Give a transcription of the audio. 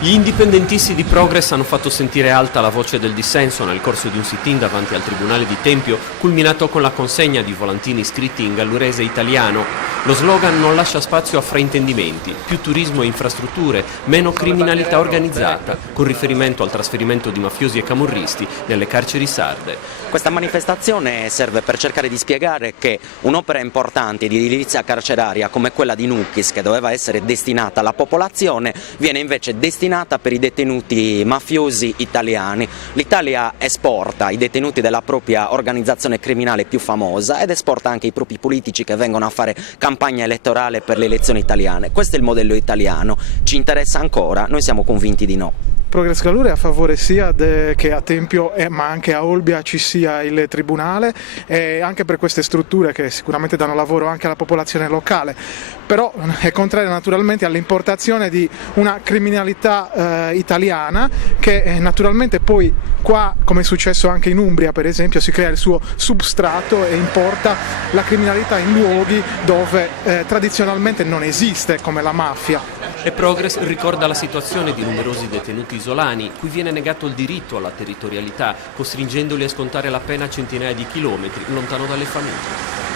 Gli indipendentisti di Progress hanno fatto sentire alta la voce del dissenso nel corso di un sit-in davanti al Tribunale di Tempio, culminato con la consegna di volantini scritti in gallurese italiano. Lo slogan non lascia spazio a fraintendimenti, più turismo e infrastrutture, meno criminalità organizzata, con riferimento al trasferimento di mafiosi e camorristi nelle carceri sarde. Questa manifestazione serve per cercare di spiegare che un'opera importante di edilizia carceraria come quella di Nucchis, che doveva essere destinata alla popolazione, viene invece destinata per i detenuti mafiosi italiani. L'Italia esporta i detenuti della propria organizzazione criminale più famosa ed esporta anche i propri politici che vengono a fare campagna elettorale per le elezioni italiane. Questo è il modello italiano. Ci interessa ancora? Noi siamo convinti di no. Progress Gallure è a favore sia che a Tempio ma anche a Olbia ci sia il tribunale, e anche per queste strutture che sicuramente danno lavoro anche alla popolazione locale, però è contraria naturalmente all'importazione di una criminalità italiana che naturalmente poi qua, come è successo anche in Umbria per esempio, si crea il suo substrato e importa la criminalità in luoghi dove tradizionalmente non esiste, come la mafia. E Progress ricorda la situazione di numerosi detenuti isolani, cui viene negato il diritto alla territorialità, costringendoli a scontare la pena a centinaia di chilometri lontano dalle famiglie.